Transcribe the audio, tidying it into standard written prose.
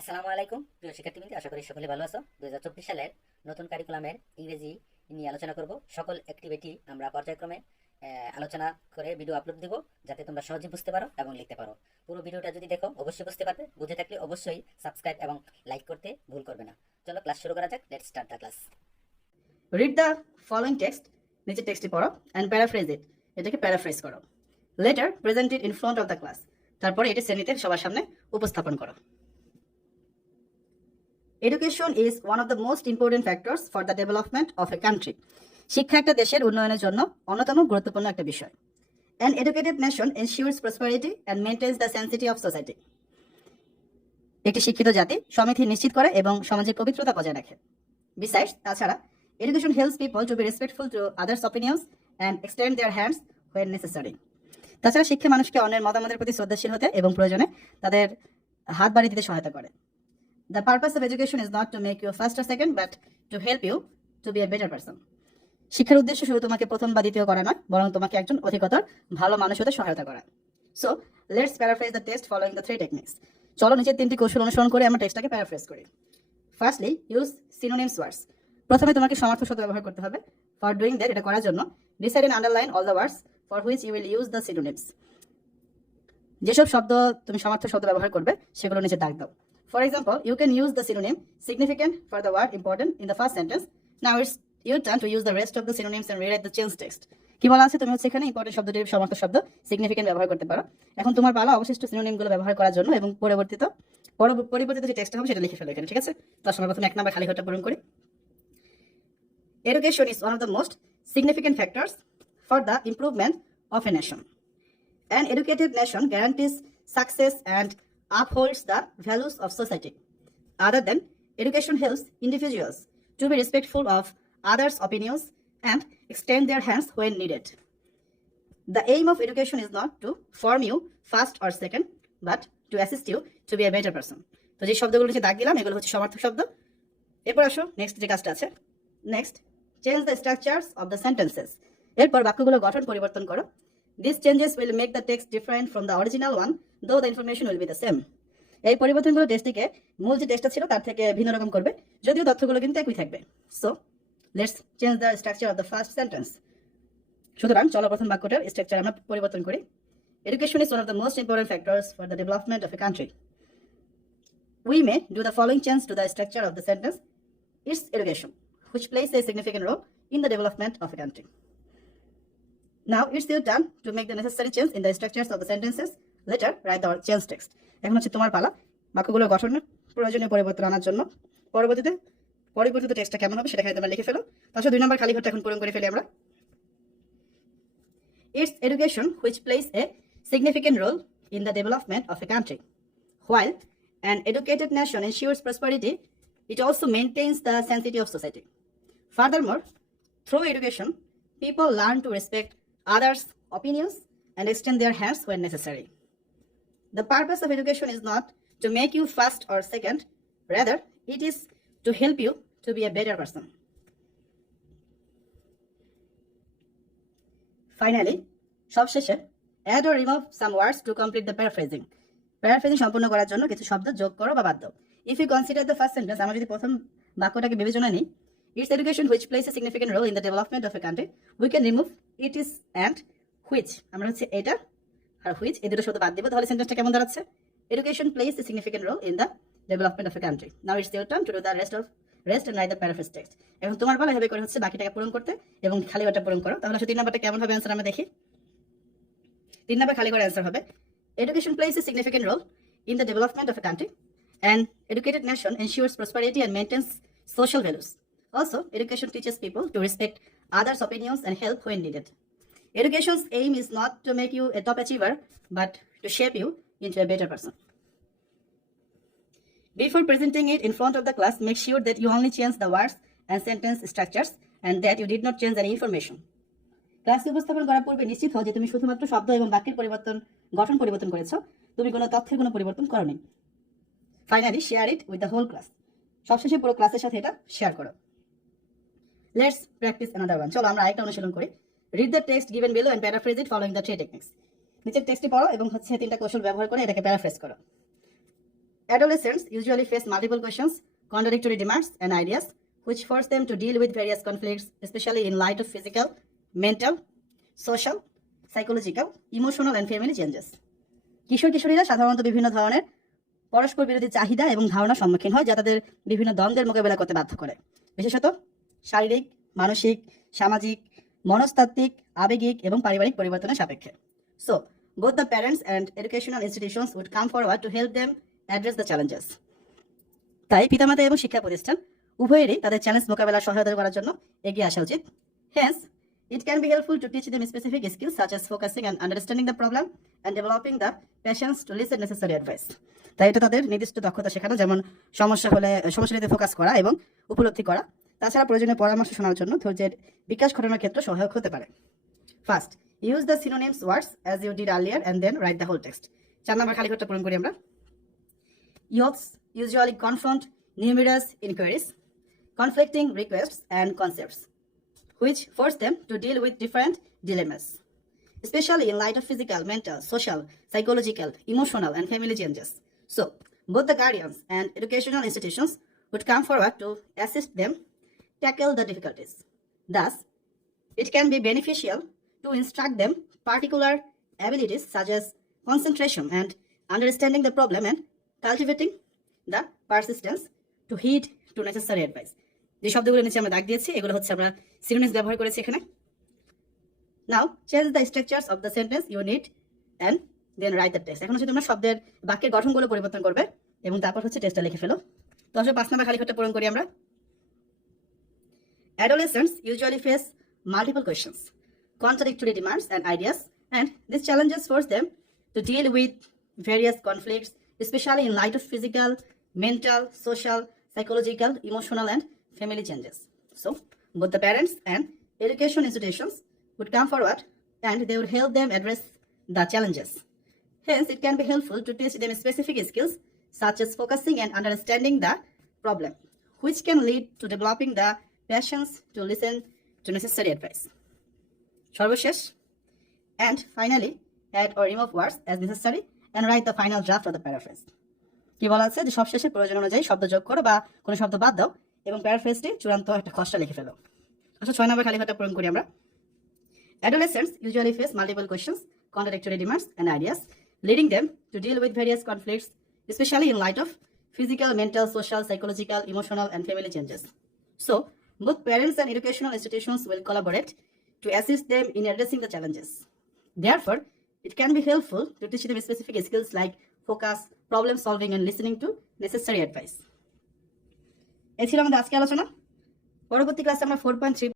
আসসালামু আলাইকুম প্রিয় শিক্ষার্থীবৃন্দ, আশা করি সকলে ভালো আছো। 2024 সালের নতুন কারিকুলামের ইংরেজি নিয়ে আলোচনা করব। সকল অ্যাক্টিভিটি আমরা পর্যায়ক্রমে আলোচনা করে ভিডিও আপলোড দেব, যাতে তোমরা সহজে বুঝতে পারো এবং লিখতে পারো। পুরো ভিডিওটা যদি দেখো অবশ্যই বুঝতে পারবে। বুঝে থাকলে অবশ্যই সাবস্ক্রাইব এবং লাইক করতে ভুল করবে না। চলো ক্লাস শুরু করা যাক। Let's start the class. Read the following text, নিচে টেক্সটটি পড়ো অ্যান্ড প্যারাফ্রেজ ইট, এটাকে প্যারাফ্রেজ করো। Letter present it in front of the class, তারপরে এটি শ্রেণীতে সবার সামনে উপস্থাপন করো। Education is one of the most important factors for the development of a country. শিক্ষা একটা দেশের উন্নয়নের জন্য অন্যতম গুরুত্বপূর্ণ একটা বিষয়। An educated nation ensures prosperity and maintains the sanctity of society. একটি শিক্ষিত জাতি সমৃদ্ধি নিশ্চিত করে এবং সমাজের পবিত্রতা বজায় রাখে। Besides, তাছাড়া education helps people to be respectful to others' opinions and extend their hands when necessary. তাছাড়া শিক্ষা মানুষকে অন্যের মতামতের প্রতি শ্রদ্ধাশীল হতে এবং প্রয়োজনে তাদের হাত বাড়িয়ে দিতে সহায়তা করে। The purpose of education is not to make you first or second, but to help you to be a better person. শিক্ষার উদ্দেশ্য শুধু তোমাকে প্রথম বা দ্বিতীয় করা নয়, বরং তোমাকে একজন অধিকতর ভালো মানুষ হতে সহায়তা করা। So, let's paraphrase the text following the three techniques. চলো নিচের তিনটি কৌশল অনুসরণ করে আমরা টেক্সটটাকে প্যারাফ্রেজ করি। Firstly, use synonyms words. প্রথমে তোমাকে সমার্থক শব্দ ব্যবহার করতে হবে। For doing that, এটা করার জন্য decide and underline all the words for which you will use the synonyms. যেসব শব্দ তুমি সমার্থক শব্দ ব্যবহার করবে সেগুলো নিচে দাগ দাও। For example, you can use the synonym significant for the word important in the first sentence. Now it's your turn to use the rest of the synonyms and rewrite the change text. কি বলা আছে, তুমি হচ্ছে এখানে important শব্দটির সমার্থক শব্দ significant ব্যবহার করতে পারো। এখন তোমার পালা অবশিষ্ট সিনোনিমগুলো ব্যবহার করার জন্য এবং পরিবর্তিত যে টেক্সট হবে সেটা লিখে ফেলো এখানে, ঠিক আছে? তার সময় প্রথমে 1 নম্বর খালি ঘরটা পূরণ করি। Education is one of the most significant factors for the improvement of a nation. An educated nation guarantees success and upholds the values of society. Other than education helps individuals to be respectful of others' opinions and extend their hands when needed. The aim of education is not to form you first or second, but to assist you to be a better person. তো যে শব্দগুলো নিচে দাগ দিলাম এগুলো হচ্ছে সমার্থক শব্দ। এরপর আসো নেক্সট যে কাজটা আছে। Next, change the structures of the sentences. এরপর বাক্যগুলোর গঠন পরিবর্তন করো। These changes will make the text different from the original one, though the information will be the same. এই পরিবর্তনগুলো টেক্সটটিকে মূল যে টেক্সটটা ছিল তার থেকে ভিন্ন রকম করবে, যদিও তথ্যগুলো কিন্তু একই থাকবে। So let's change the structure of the first sentence. সুতরাং চলো প্রথম বাক্যটার স্ট্রাকচার আমরা পরিবর্তন করি। Education is one of the most important factors for the development of a country. We may do the following change to the structure of the sentence. It's education which plays a significant role in the development of a country. Now it's your turn to make the necessary change in the structures of the sentences. Later, write the change text. এখন হচ্ছে তোমার পালা বাক্যগুলোর গঠনে প্রয়োজনীয় পরিবর্তন আনার জন্য পরিবর্তিত টেক্সটটা কেমন হবে সেটা এখানে তোমরা লিখে ফেলো। তাছাড়া 2 নম্বর খালি ঘরটা এখন পূরণ করে ফেলি আমরা। It's education which plays a significant role in the development of a country. While an educated nation ensures prosperity, it also maintains the sanctity of society. Furthermore, through education, people learn to respect others' opinions and extend their hands when necessary. The purpose of education is not to make you first or second, rather, it is to help you to be a better person. Finally, সবশেষে add or remove some words to complete the paraphrasing. Paraphrasing সম্পূর্ণ করার জন্য কিছু শব্দ যোগ করো বা বাদ দাও। If you consider the first sentence, আমরা যদি প্রথম বাক্যটাকে বিবেচনা নিই, it's education which plays a significant role in the development of a country, we can remove it is and which. আমরা হচ্ছে এটা আর which এই দুটো শব্দ বাদ দিব, তাহলে সেন্টেন্সটা কেমন দাঁড়াচ্ছে? Education plays a significant role in the development of a country. Now it's your turn to do the rest and write the paraphrase text. এখন তোমার পালা এভাবে করে হচ্ছে বাকিটাকে পূরণ করতে এবং খালি ঘরটা পূরণ করো। তাহলে 3 নাম্বারটা কেমন হবে অ্যানসার আমরা দেখি। 3 নাম্বার খালি ঘরের অ্যানসার হবে education plays a significant role in the development of a country. An educated nation ensures prosperity and maintains social values. Also, education teaches people to respect others' opinions and help when needed. Education's aim is not to make you a top achiever, but to shape you into a better person. Before presenting it in front of the class, make sure that you only change the words and sentence structures and that you did not change any information. ক্লাসে উপস্থাপন করার পূর্বে নিশ্চিত হও যে তুমি শুধুমাত্র শব্দ এবং বাক্যের গঠন পরিবর্তন করেছো, তুমি কোনো তথ্যের কোনো পরিবর্তন করোনি। Finally share it with the whole class. সবশেষে পুরো ক্লাসের সাথে এটা শেয়ার করো। Let's practise another one. চলো আমরা আরেকটা অনুশীলন করি। Read the text given below and paraphrase it following the three techniques. নিচের টেক্সটটি পড়ো এবং হচ্ছে 3টা কৌশল ব্যবহার করে এটাকে প্যারাফ্রেজ করো। Adolescents usually face multiple questions, contradictory demands, and ideas, which force them to deal with various conflicts, especially in light of physical, mental, social, psychological, emotional, and family changes. কিশোর কিশোরীরা সাধারণত বিভিন্ন ধরনের পরস্পর বিরোধী চাহিদা এবং ধারণার সম্মুখীন হয় যা তাদের বিভিন্ন দ্বন্দ্বের মোকাবেলা করতে বাধ্য করে, বিশেষত শারীরিক, মানসিক, সামাজিক, মনস্তাত্ত্বিক, আবেগিক এবং পারিবারিক পরিবর্তনের সাপেক্ষে। So, both the parents and educational institutions would come forward to help them address the challenges. তাই পিতামাতা এবং শিক্ষা প্রতিষ্ঠান উভয়েরই তাদের চ্যালেঞ্জ মোকাবেলার সহায়তা করার জন্য এগিয়ে আসা উচিত। Hence, it can be helpful to teach them specific skills such as focusing and understanding the problem and developing the patience to listen necessary advice. তাই এটা তাদের নির্দিষ্ট দক্ষতা শেখানো, যেমন সমস্যাটিতে ফোকাস করা এবং উপলব্ধি করা, তাছাড়া প্রয়োজনীয় পরামর্শ শোনার জন্য ধৈর্যের বিকাশ ঘটানোর ক্ষেত্রে সহায়ক হতে পারে। First, use the synonyms words as you did earlier and then write the whole text. 4 নম্বর খালি ঘরটা পূরণ করি আমরা। Youths usually confront numerous inquiries, conflicting requests and concepts, which force them to deal with different dilemmas, especially in light of physical, mental, social, psychological, emotional, and family changes. So, both the guardians and educational institutions would come forward to assist them tackle the difficulties. Thus, it can be beneficial to instruct them particular abilities such as concentration and understanding the problem and cultivating the persistence to heed to necessary advice. যে শব্দগুলো নিচে আমরা দাগ দিয়েছি এগুলো হচ্ছে আমরা synonyms ব্যবহার করেছি এখানে। Now change the structures of the sentence you need and then write the text. এখন হচ্ছে তোমরা শব্দের বাক্যের গঠনগুলো পরিবর্তন করবে এবং তারপর হচ্ছে টেক্সটটা লিখে ফেলো। তো আসলে 5 নম্বর খালি ঘরটা পূরণ করি আমরা। Adolescents usually face multiple questions, contradictory demands and ideas, and these challenges force them to deal with various conflicts, especially in light of physical, mental, social, psychological, emotional, and family changes. So, both the parents and education institutions would come forward and they would help them address the challenges. Hence, it can be helpful to teach them specific skills such as focusing and understanding the problem, which can lead to developing the patience to listen to necessary advice. সর্বশেষ, and finally, add or remove words as necessary and write the final draft of the paraphrase. কি বলা আছে যে সবশেষে প্রয়োজন অনুযায়ী শব্দ যোগ করো বা কোনো শব্দ বাদ দাও এবং প্যারাফ্রেজটি চূড়ান্ত একটা খসড়া লিখে ফেলো। আচ্ছা 6 নম্বর খালি ঘরটা পূরণ করি আমরা। Adolescents usually face multiple questions, contradictory demands and ideas, leading them to deal with various conflicts, especially in light of physical, mental, social, psychological, emotional, and family changes. So, both parents and educational institutions will collaborate to assist them in addressing the challenges. Therefore, it can be helpful to teach them specific skills like focus, problem solving, and listening to necessary advice. এই ছিল আমাদের আজকে আলোচনা। পরবর্তী ক্লাসে আমরা 4.3